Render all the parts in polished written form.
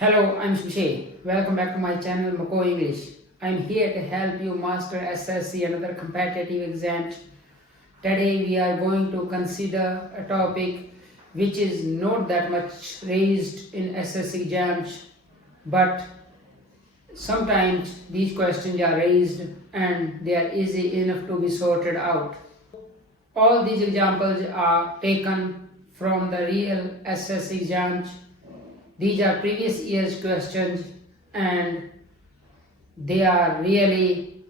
Hello, I'm Shishay. Welcome back to my channel Mako English. I'm here to help you master SSC and other competitive exams. Today we are going to consider a topic which is not that much raised in SSC exams, but sometimes these questions are raised and they are easy enough to be sorted out. All these examples are taken from the real SSC exams. These are previous year's questions and they are really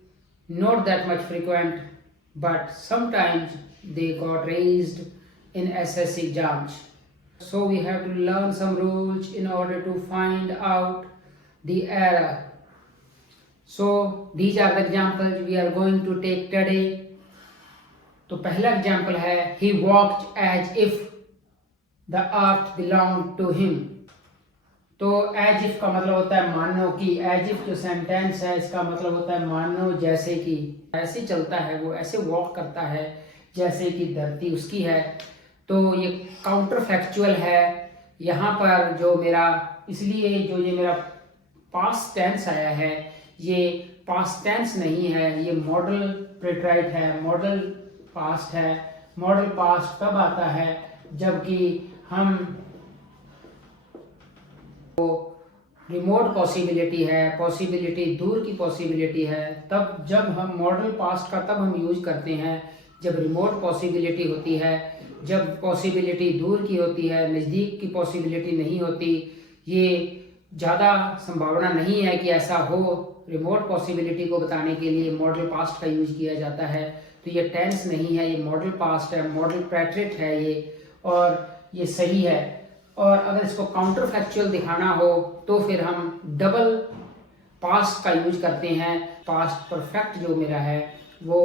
not that much frequent, but sometimes they got raised in SSC exams. So we have to learn some rules in order to find out the error. So these are the examples we are going to take today. तो पहला example है he walked as if the earth belonged to him. तो as if का मतलब होता है मानो कि, एज इफ जो सेंटेंस है इसका मतलब होता है मानो जैसे कि, ऐसे चलता है वो, ऐसे वॉक करता है जैसे कि धरती उसकी है। तो ये काउंटर फैक्चुअल है यहाँ पर जो मेरा, इसलिए जो ये मेरा पास्ट टेंस आया है ये पास्ट टेंस नहीं है, ये मॉडल प्रेट्राइट है, मॉडल पास्ट है। मॉडल पास्ट तब आता है जबकि हम रिमोट पॉसिबिलिटी है, पॉसिबिलिटी दूर की पॉसिबिलिटी है, तब जब हम मॉडल पास्ट का तब हम यूज करते हैं जब रिमोट पॉसिबिलिटी होती है, जब पॉसिबिलिटी दूर की होती है, नज़दीक की पॉसिबिलिटी नहीं होती। ये ज़्यादा संभावना नहीं है कि ऐसा हो। रिमोट पॉसिबिलिटी को बताने के लिए मॉडल पास्ट का यूज किया जाता है। तो ये टेंस नहीं है, ये मॉडल पास्ट है, मॉडल प्रेट्रेट है ये, और ये सही है। और अगर इसको काउंटर फैक्चुअल दिखाना हो तो फिर हम डबल पास्ट का यूज करते हैं। पास्ट परफेक्ट जो मेरा है वो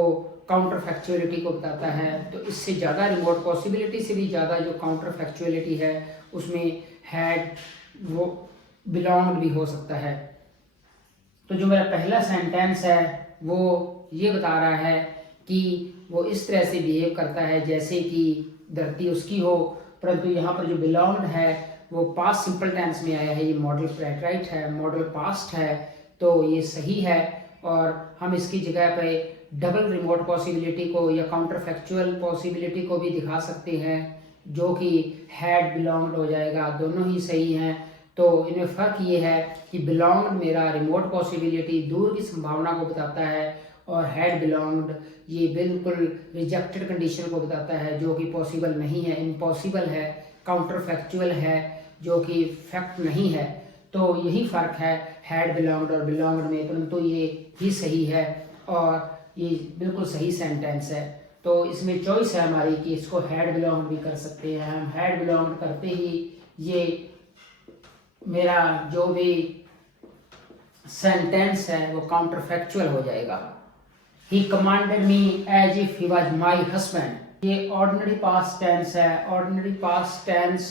काउंटर फैक्चुअलिटी को बताता है, तो इससे ज़्यादा रिमोट पॉसिबिलिटी से भी ज़्यादा जो काउंटर फैक्चुअलिटी है उसमें हैड वो बिलोंग्ड भी हो सकता है। तो जो मेरा पहला सेंटेंस है वो ये बता रहा है कि वो इस तरह से बिहेव करता है जैसे कि धरती उसकी हो, परंतु यहाँ पर जो बिलोंग्ड है वो पास्ट सिंपल टेंस में आया है, ये मॉडल प्रेट्राइट है, मॉडल पास्ट है, तो ये सही है। और हम इसकी जगह पे डबल रिमोट पॉसिबिलिटी को या काउंटर फैक्चुअल पॉसिबिलिटी को भी दिखा सकते हैं जो कि हैड बिलोंग्ड हो जाएगा, दोनों ही सही हैं। तो इनमें फ़र्क ये है कि बिलोंग्ड मेरा रिमोट पॉसिबिलिटी दूर की संभावना को बताता है और हैड बिलोंग्ड ये बिल्कुल रिजेक्टेड कंडीशन को बताता है जो कि पॉसिबल नहीं है, इम्पॉसिबल है, काउंटर फैक्चुअल है जो कि फैक्ट नहीं है। तो यही फ़र्क है हैड बिलोंग्ड और बिलोंग्ड में, परंतु ये भी सही है और ये बिल्कुल सही सेंटेंस है। तो इसमें चॉइस है हमारी कि इसको हैड बिलोंग्ड भी कर सकते हैं। हम हैड बिलोंग्ड करते ही ये मेरा जो भी सेंटेंस है वो काउंटर फैक्चुअल हो जाएगा। He commanded me as if he was my husband. ये ऑर्डिनरी पास्ट टेंस है। ऑर्डिनरी पास्ट टेंस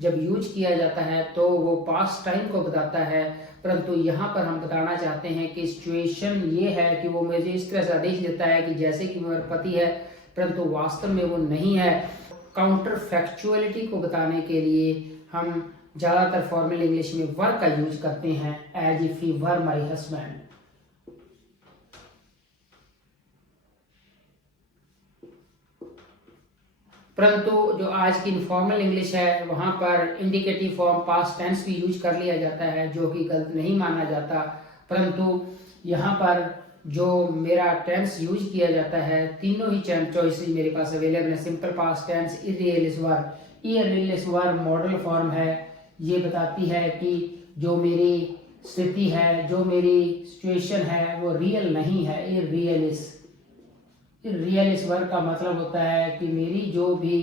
जब यूज किया जाता है तो वो पास्ट टाइम को बताता है, परंतु यहाँ पर हम बताना चाहते हैं कि सिचुएशन ये है कि वो मुझे इस तरह से आदेश देता है कि जैसे कि मेरा पति है, परंतु वास्तव में वो नहीं है। काउंटर फैक्चुअलिटी को बताने के लिए हम ज़्यादातर फॉर्मल इंग्लिश में वर का यूज करते हैं, as if he were my husband. परंतु जो आज की इनफॉर्मल इंग्लिश है वहाँ पर इंडिकेटिव फॉर्म पास्ट टेंस भी यूज कर लिया जाता है जो कि गलत नहीं माना जाता, परंतु यहाँ पर जो मेरा टेंस यूज किया जाता है तीनों ही चॉइसेस मेरे पास अवेलेबल है। Simple past tense, irrealis verb. Irrealis verb modal form है, ये बताती है कि जो मेरी स्थिति है, जो मेरी सिचुएशन है वो रियल नहीं है, इररियलिस। रियलिस वर्ब का मतलब होता है कि मेरी जो भी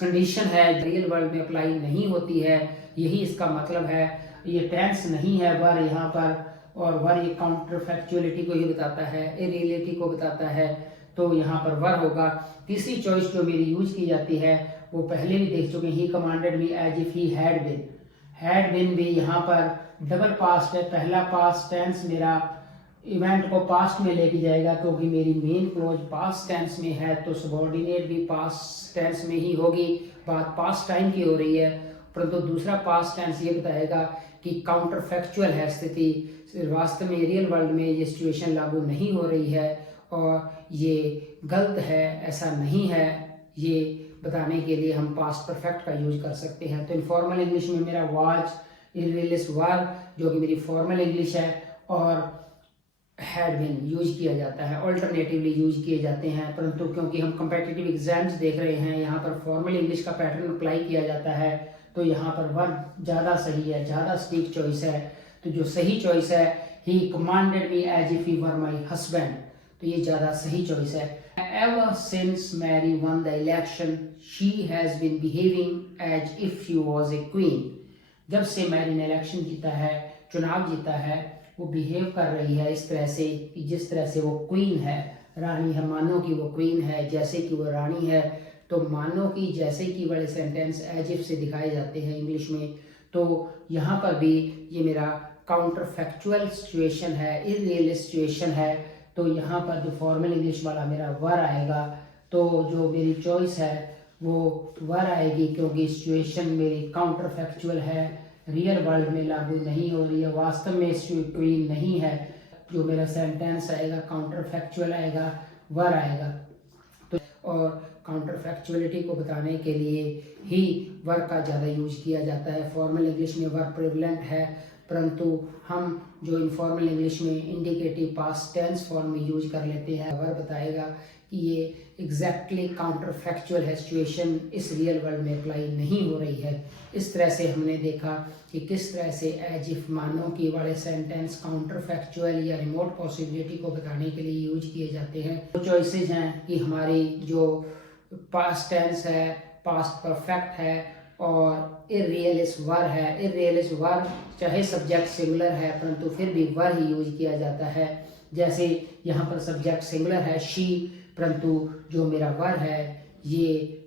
कंडीशन है रियल वर्ल्ड में अप्लाई नहीं होती है, यही इसका मतलब है। ये टेंस नहीं है वर यहाँ पर, और वर ये काउंटर फैक्चुअलिटी को ही बताता है, इररियलिटी को बताता है, तो यहाँ पर वर होगा। तीसरी चॉइस जो मेरी यूज की जाती है वो पहले भी देख चुके हैं, he commanded me as if he had been. Had been भी यहाँ पर डबल पास्ट है, पहला पास्ट टेंस मेरा इवेंट को पास्ट में लेके जाएगा, क्योंकि मेरी मेन क्लॉज पास्ट टेंस में है तो सबॉर्डिनेट भी पास्ट टेंस में ही होगी। बात पास्ट टाइम की हो रही है, परंतु दूसरा पास्ट टेंस ये बताएगा कि काउंटर फैक्चुअल है स्थिति, वास्तव में रियल वर्ल्ड में ये सिचुएशन लागू नहीं हो रही है और ये गलत है, ऐसा नहीं है, ये बताने के लिए हम पास्ट परफेक्ट का यूज कर सकते हैं। तो इनफॉर्मल इंग्लिश में मेरा वाज, इररियलिस वर जो कि मेरी फॉर्मल इंग्लिश है, और हैड बीन यूज किया जाता है, ऑल्टरनेटिवली यूज किए जाते हैं। परंतु क्योंकि हम कंपेटिटिव एग्जाम्स देख रहे हैं, यहाँ पर फॉर्मल इंग्लिश का पैटर्न अप्लाई किया जाता है, तो यहाँ पर वर्ब ज़्यादा सही है, ज़्यादा सटीक चॉइस है। तो जो सही चॉइस है, he commanded me as if he were my husband, तो ये ज़्यादा सही चॉइस है। Ever since Mary won the election she has been behaving as if she was a queen. जब से मैरी ने इलेक्शन जीता है, चुनाव जीता है, वो बिहेव कर रही है इस तरह से कि जिस तरह से वो क्वीन है, रानी है, मानो कि वो क्वीन है, जैसे कि वो रानी है। तो मानो कि, जैसे कि वाले सेंटेंस एज इफ से दिखाए जाते हैं इंग्लिश में। तो यहाँ पर भी ये मेरा काउंटर फैक्चुअल सिचुएशन है, इररियल सिचुएशन है। तो यहाँ पर जो फॉर्मल इंग्लिश वाला मेरा वर आएगा, तो जो मेरी चॉइस है वो वर आएगी, क्योंकि सिचुएशन मेरी काउंटर फैक्चुअल है, रियल वर्ल्ड में लागू नहीं हो रही है, वास्तव में क्वीन नहीं है। जो मेरा सेंटेंस आएगा काउंटर फैक्चुअल आएगा, वर आएगा। तो और काउंटर फैक्चुअलिटी को बताने के लिए ही वर का ज़्यादा यूज किया जाता है। फॉर्मल इंग्लिश में वर प्रिवलेंट है, परंतु हम जो इनफॉर्मल इंग्लिश में इंडिकेटिव पास्ट टेंस फॉर्म में यूज कर लेते हैं। वर बताएगा कि ये एग्जैक्टली काउंटर फैक्चुअल है, सिचुएशन इस रियल वर्ल्ड में अप्लाई नहीं हो रही है। इस तरह से हमने देखा कि किस तरह से एज इफ, मानो कि वाले सेंटेंस काउंटर फैक्चुअल या रिमोट पॉसिबिलिटी को बताने के लिए यूज किए जाते हैं। तो चॉइसेस हैं कि हमारी जो पास्ट टेंस है, पास्ट परफेक्ट है और इररियलिस वर है। इररियलिस वर चाहे सब्जेक्ट सिंगुलर है, परंतु फिर भी वर ही यूज किया जाता है। जैसे यहाँ पर सब्जेक्ट सिंगुलर है शी, परंतु जो मेरा वर है ये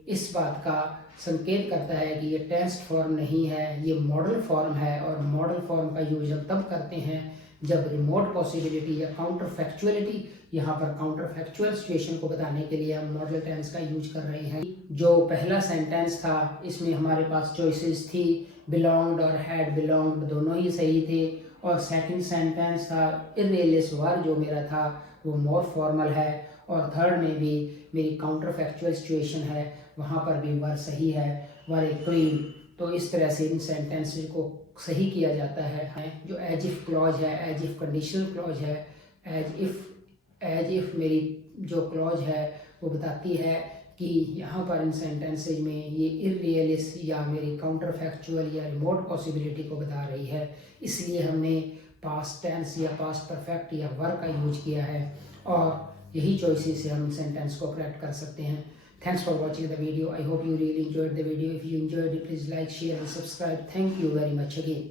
इस बात का संकेत करता है कि ये टेंस फॉर्म नहीं है, ये मॉडल फॉर्म है। और मॉडल फॉर्म का यूज हम तब करते हैं जब रिमोट पॉसिबिलिटी या काउंटर फैक्चुअलिटी, यहाँ पर काउंटर फैक्चुअल सिचुएशन को बताने के लिए हम मॉडल टेंस का यूज कर रहे हैं। जो पहला सेंटेंस था, इसमें हमारे पास चॉइसेस थी, बिलोंग्ड और हैड बिलोंग्ड दोनों ही सही थे। और सेकंड सेंटेंस था इररियलिस वर, जो मेरा था वो मोर फॉर्मल है। और थर्ड में भी मेरी काउंटर फैक्चुअल सिचुएशन है, वहाँ पर भी वर सही है, वर ए क्वीन। तो इस तरह से इन सेंटेंसेस को सही किया जाता है। जो एज इफ क्लॉज है, एज इफ कंडीशनल क्लॉज है, एज इफ मेरी जो क्लॉज है वो बताती है कि यहाँ पर इन सेंटेंसेज में ये इररियलिस या मेरी काउंटर फैक्चुअल या रिमोट पॉसिबिलिटी को बता रही है, इसलिए हमने पास्ट टेंस या पास्ट परफेक्ट या वर का यूज किया है। और यही चॉइसेस से हम सेंटेंस को करेक्ट कर सकते हैं। Thanks for watching the video. I hope you really enjoyed the video. If you enjoyed it, please like, share and subscribe. Thank you very much again.